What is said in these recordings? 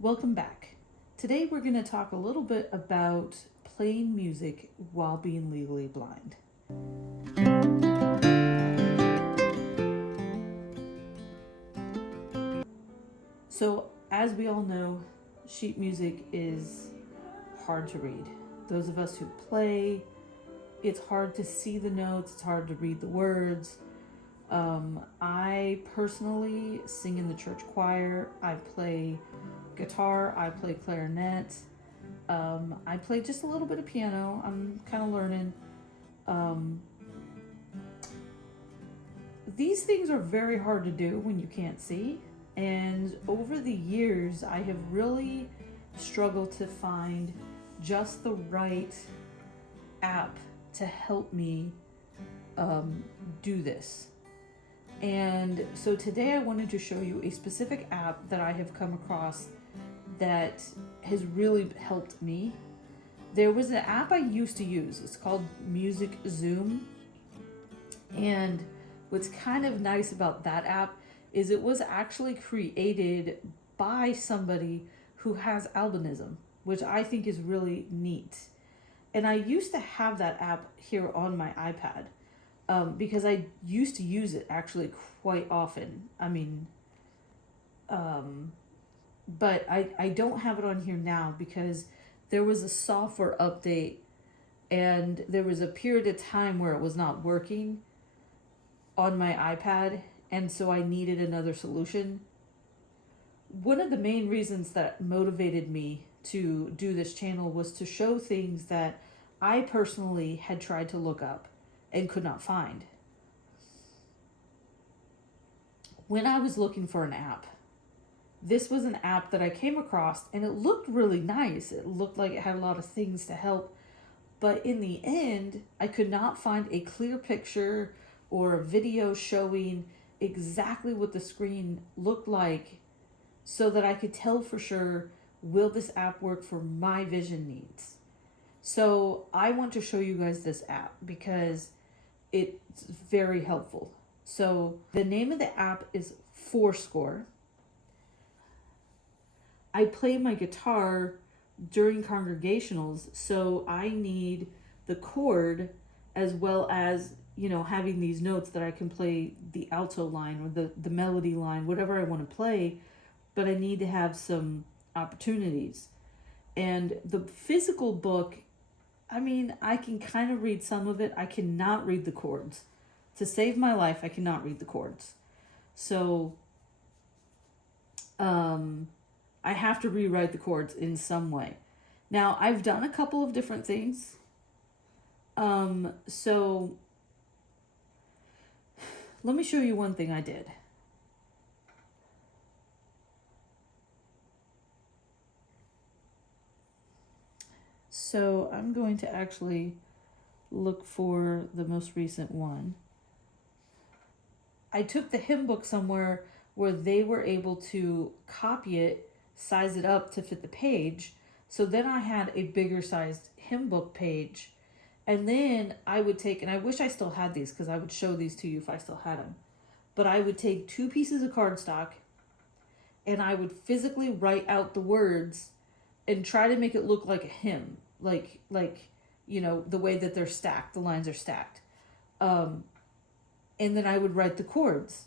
Welcome back. Today we're going to talk a little bit about playing music while being legally blind. So, as we all know, sheet music is hard to read. Those of us who play, it's hard to see the notes, it's hard to read the words. I personally sing in the church choir. I play guitar, I play clarinet. I play just a little bit of piano. I'm kind of learning. These things are very hard to do when you can't see. And over the years, I have really struggled to find just the right app to help me do this. And so today I wanted to show you a specific app that I have come across that has really helped me. There was an app I used to use. It's called Music Zoom. And what's kind of nice about that app is it was actually created by somebody who has albinism, which I think is really neat. And I used to have that app here on my iPad because I used to use it actually quite often. But I don't have it on here now because there was a software update and there was a period of time where it was not working on my iPad, and so I needed another solution. One of the main reasons that motivated me to do this channel was to show things that I personally had tried to look up and could not find. When I was looking for an app, this was an app that I came across and it looked really nice. It looked like it had a lot of things to help, but in the end, I could not find a clear picture or a video showing exactly what the screen looked like so that I could tell for sure, will this app work for my vision needs? So I want to show you guys this app because it's very helpful. So the name of the app is ForScore. I play my guitar during congregationals, so I need the chord as well as, having these notes that I can play the alto line or the melody line, whatever I want to play, but I need to have some opportunities. And the physical book, I can kind of read some of it. I cannot read the chords. To save my life, I cannot read the chords. So I have to rewrite the chords in some way. Now, I've done a couple of different things. So let me show you one thing I did. So I'm going to actually look for the most recent one. I took the hymn book somewhere where they were able to copy it, size it up to fit the page. So then I had a bigger sized hymn book page. And then I would take, and I wish I still had these because I would show these to you if I still had them. But I would take 2 pieces of cardstock and I would physically write out the words and try to make it look like a hymn. Like the way that they're stacked, the lines are stacked. And then I would write the chords.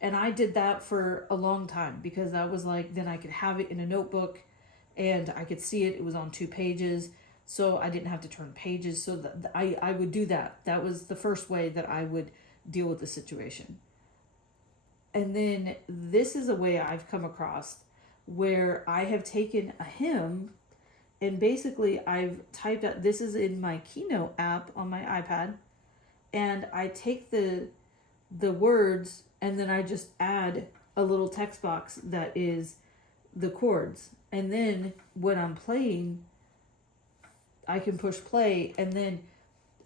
And I did that for a long time because that was like, then I could have it in a notebook and I could see it. It was on 2 pages. So I didn't have to turn pages. So I would do that. That was the first way that I would deal with the situation. And then this is a way I've come across where I have taken a hymn and basically I've typed out, this is in my Keynote app on my iPad, and I take the words and then I just add a little text box that is the chords. And then when I'm playing, I can push play, and then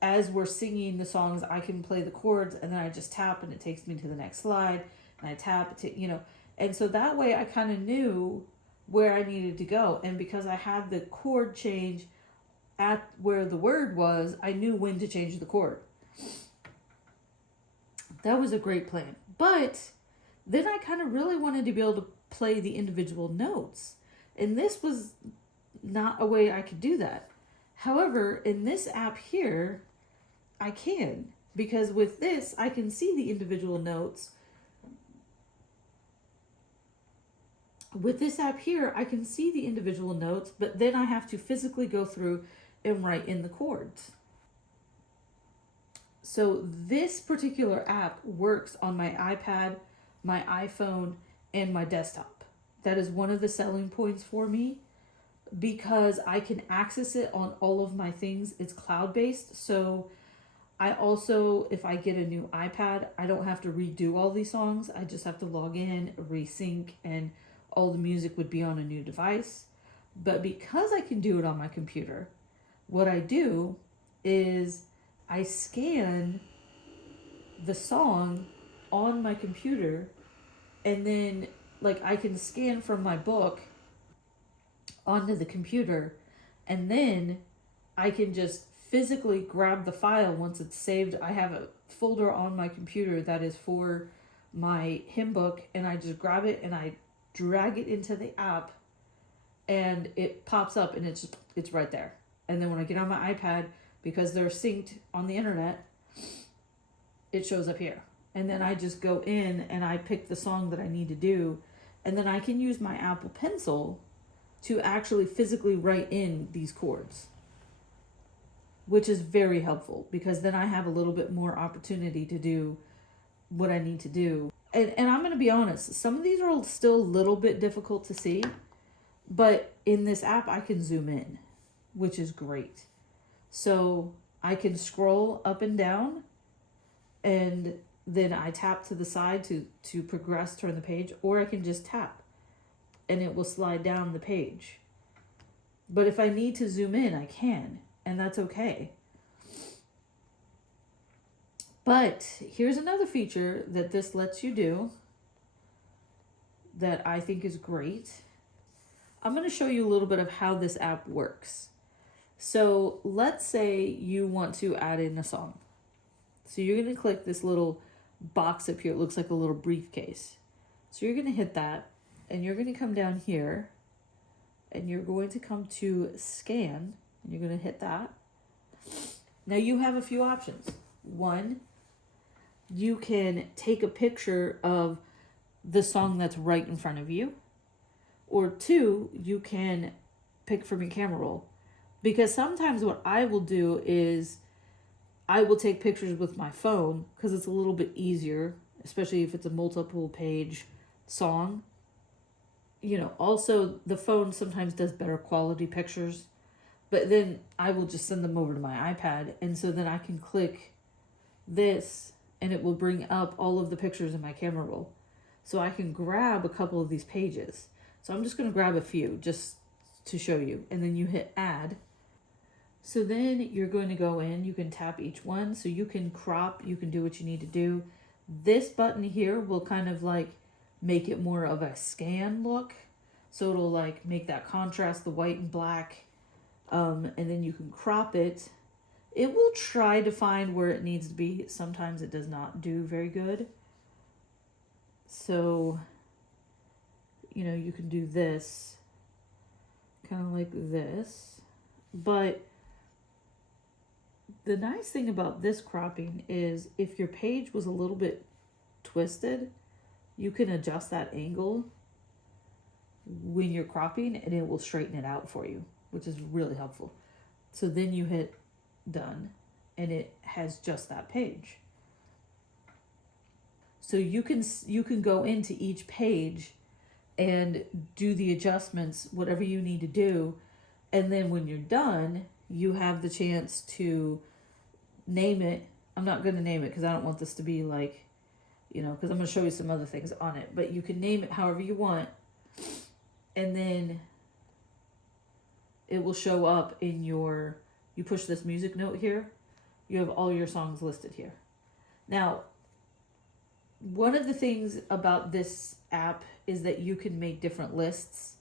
as we're singing the songs, I can play the chords, and then I just tap and it takes me to the next slide, and I tap, and so that way I kind of knew where I needed to go. And because I had the chord change at where the word was, I knew when to change the chord. That was a great plan. But then I kind of really wanted to be able to play the individual notes. And this was not a way I could do that. However, in this app here, I can, because with this, I can see the individual notes. With this app here, I can see the individual notes, but then I have to physically go through and write in the chords. So this particular app works on my iPad, my iPhone, and my desktop. That is one of the selling points for me, because I can access it on all of my things. It's cloud-based, so I also, if I get a new iPad, I don't have to redo all these songs. I just have to log in, resync, and all the music would be on a new device. But because I can do it on my computer, what I do is I scan the song on my computer, and then like I can scan from my book onto the computer, and then I can just physically grab the file once it's saved. I have a folder on my computer that is for my hymn book, and I just grab it and I drag it into the app, and it pops up, and it's right there. And then when I get on my iPad, because they're synced on the internet, it shows up here. And then I just go in and I pick the song that I need to do, and then I can use my Apple Pencil to actually physically write in these chords, which is very helpful, because then I have a little bit more opportunity to do what I need to do. And I'm going to be honest, some of these are still a little bit difficult to see, but in this app I can zoom in, which is great. So I can scroll up and down, and then I tap to the side to progress, turn the page, or I can just tap and it will slide down the page. But if I need to zoom in, I can, and that's okay. But here's another feature that this lets you do that I think is great. I'm going to show you a little bit of how this app works. So let's say you want to add in a song. So you're going to click this little box up here. It looks like a little briefcase. So you're going to hit that, and you're going to come down here, and you're going to come to scan, and you're going to hit that. Now you have a few options. One, you can take a picture of the song that's right in front of you. Or two, you can pick from your camera roll. Because sometimes what I will do is I will take pictures with my phone, because it's a little bit easier, especially if it's a multiple page song. You know, also the phone sometimes does better quality pictures, but then I will just send them over to my iPad, and so then I can click this and it will bring up all of the pictures in my camera roll. So I can grab a couple of these pages. So I'm just going to grab a few just to show you, and then you hit add. So then you're going to go in, you can tap each one, so you can crop, you can do what you need to do. This button here will kind of like make it more of a scan look. So it'll like make that contrast, the white and black, and then you can crop it. It will try to find where it needs to be. Sometimes it does not do very good. So, you know, you can do this, kind of like this. But the nice thing about this cropping is if your page was a little bit twisted, you can adjust that angle when you're cropping, and it will straighten it out for you, which is really helpful. So then you hit done, and it has just that page. So you can go into each page and do the adjustments, whatever you need to do, and then when you're done, you have the chance to name it. I'm not going to name it because I don't want this to be like, you know, because I'm going to show you some other things on it, but you can name it however you want, and then it will show up in your, you push this music note here, you have all your songs listed here. Now, one of the things about this app is that you can make different lists.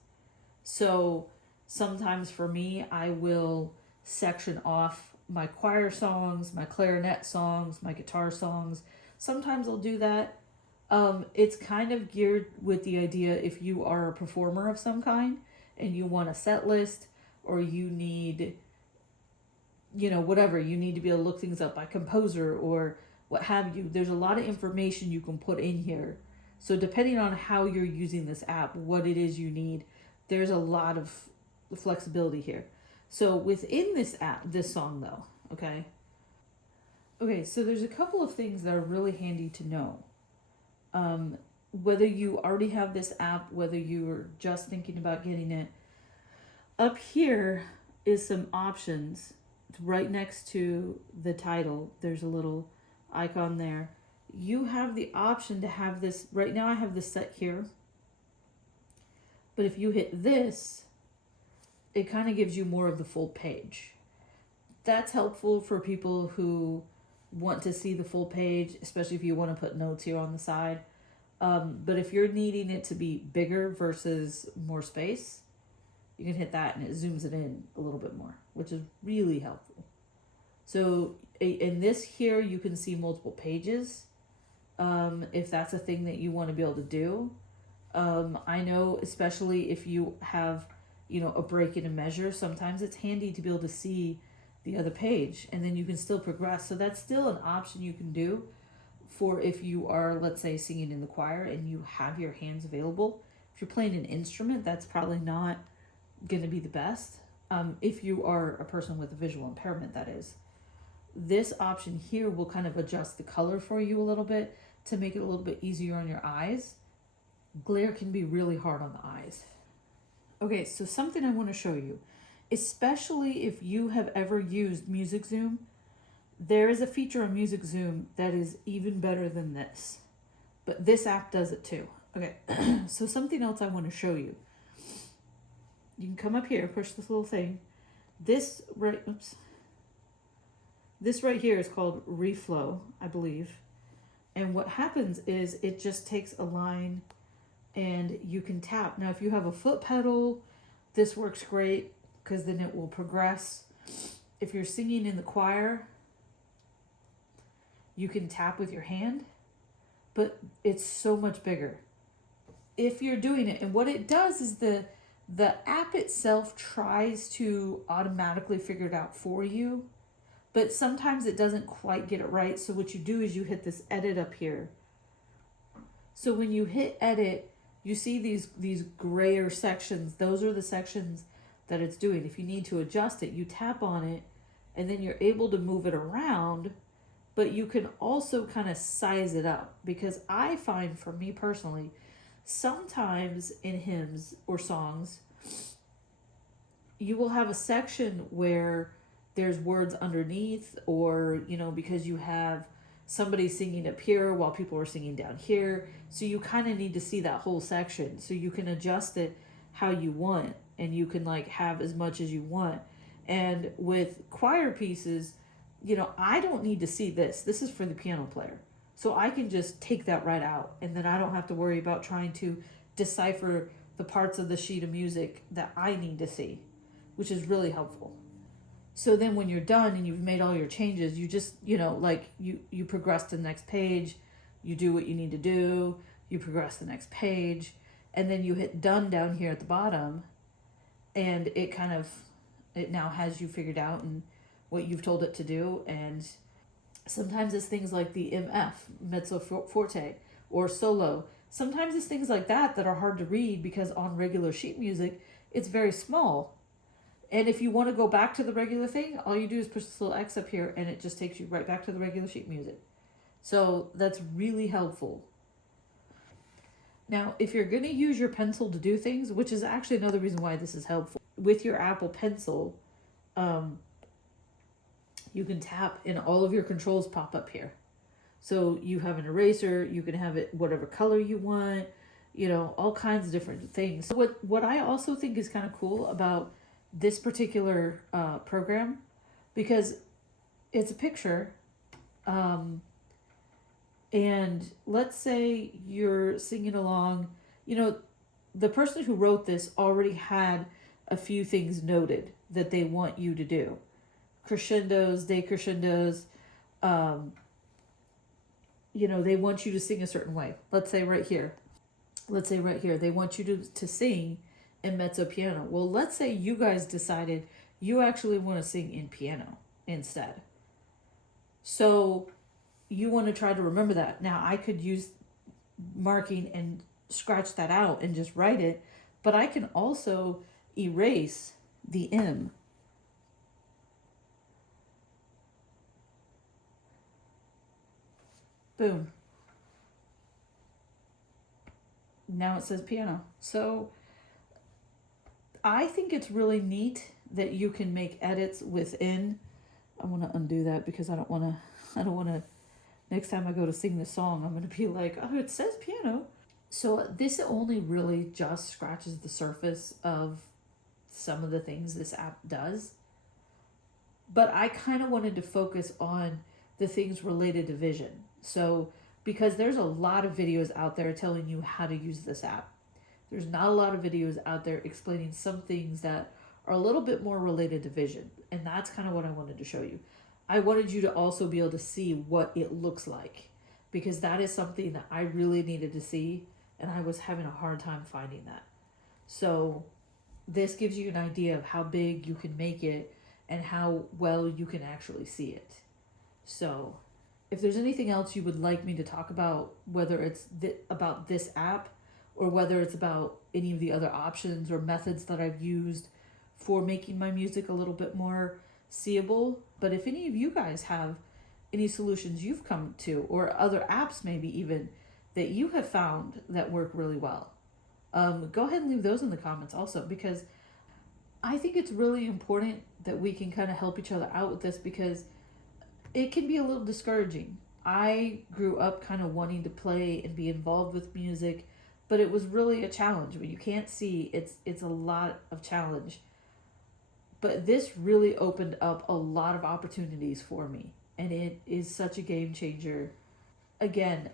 So sometimes for me, I will section off my choir songs, my clarinet songs, my guitar songs. Sometimes I'll do that. It's kind of geared with the idea if you are a performer of some kind and you want a set list, or you need, whatever, you need to be able to look things up by composer or what have you. There's a lot of information you can put in here. So depending on how you're using this app, what it is you need, there's a lot of flexibility here. So within this app, this song though, okay, so there's a couple of things that are really handy to know. Whether you already have this app, whether you're just thinking about getting it, up here is some options. It's right next to the title. There's a little icon there. You have the option to have this. Right now I have this set here, but if you hit this, it kind of gives you more of the full page. That's helpful for people who want to see the full page, especially if you want to put notes here on the side. But if you're needing it to be bigger versus more space, you can hit that and it zooms it in a little bit more, which is really helpful. So in this here, you can see multiple pages. If that's a thing that you want to be able to do. I know, especially if you have, a break in a measure, sometimes it's handy to be able to see the other page and then you can still progress. So that's still an option you can do for if you are, let's say, singing in the choir and you have your hands available. If you're playing an instrument, that's probably not going to be the best. If you are a person with a visual impairment, that is. This option here will kind of adjust the color for you a little bit to make it a little bit easier on your eyes. Glare can be really hard on the eyes. Okay, so something I want to show you, especially if you have ever used Music Zoom, there is a feature on Music Zoom that is even better than this. But this app does it too. Okay, so something else I want to show you. You can come up here, push this little thing. This right here is called reflow, I believe. And what happens is it just takes a line and you can tap. Now, if you have a foot pedal, this works great because then it will progress. If you're singing in the choir, you can tap with your hand, but it's so much bigger if you're doing it. And what it does is the app itself tries to automatically figure it out for you, but sometimes it doesn't quite get it right. So what you do is you hit this edit up here. So when you hit edit, you see these grayer sections. Those are the sections that it's doing. If you need to adjust it, you tap on it and then you're able to move it around, but you can also kind of size it up, because I find, for me personally, sometimes in hymns or songs, you will have a section where there's words underneath, or, because you have somebody singing up here while people are singing down here. So you kind of need to see that whole section. So you can adjust it how you want, and you can have as much as you want. And with choir pieces, I don't need to see this. This is for the piano player. So I can just take that right out, and then I don't have to worry about trying to decipher the parts of the sheet of music that I need to see, which is really helpful. So then when you're done and you've made all your changes, you just, you progress to the next page, you do what you need to do, you progress to the next page, and then you hit done down here at the bottom, and it now has you figured out and what you've told it to do. And sometimes it's things like the MF, mezzo forte, or solo. Sometimes it's things like that are hard to read because on regular sheet music, it's very small. And if you want to go back to the regular thing, all you do is push this little X up here and it just takes you right back to the regular sheet music. So that's really helpful. Now, if you're going to use your pencil to do things, which is actually another reason why this is helpful, with your Apple Pencil, you can tap and all of your controls pop up here. So you have an eraser, you can have it whatever color you want, all kinds of different things. So what I also think is kind of cool about this particular program, because it's a picture, and let's say you're singing along, the person who wrote this already had a few things noted that they want you to do. Crescendos, decrescendos, they want you to sing a certain way. Let's say right here, they want you to sing and mezzo piano. Well, let's say you guys decided you actually want to sing in piano instead. So you want to try to remember that. Now, I could use marking and scratch that out and just write it, but I can also erase the M. Boom. Now it says piano. So I think it's really neat that you can make edits within. I want to undo that because I don't want to, next time I go to sing this song, I'm going to be like, oh, it says piano. So this only really just scratches the surface of some of the things this app does. But I kind of wanted to focus on the things related to vision. So, because there's a lot of videos out there telling you how to use this app. There's not a lot of videos out there explaining some things that are a little bit more related to vision. And that's kind of what I wanted to show you. I wanted you to also be able to see what it looks like, because that is something that I really needed to see, and I was having a hard time finding that. So this gives you an idea of how big you can make it and how well you can actually see it. So if there's anything else you would like me to talk about, whether it's about this app or whether it's about any of the other options or methods that I've used for making my music a little bit more seeable, but if any of you guys have any solutions you've come to, or other apps maybe even that you have found that work really well, go ahead and leave those in the comments also, because I think it's really important that we can kind of help each other out with this, because it can be a little discouraging. I grew up kind of wanting to play and be involved with music, but it was really a challenge. When you can't see, it's a lot of challenge. But this really opened up a lot of opportunities for me, and it is such a game changer. Again,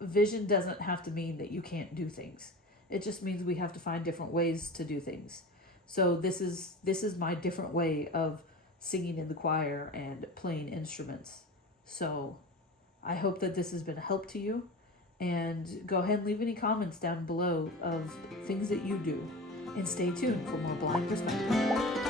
vision doesn't have to mean that you can't do things. It just means we have to find different ways to do things. So this is my different way of singing in the choir and playing instruments. So I hope that this has been a help to you, and go ahead and leave any comments down below of things that you do, and stay tuned for more Blind Perspective.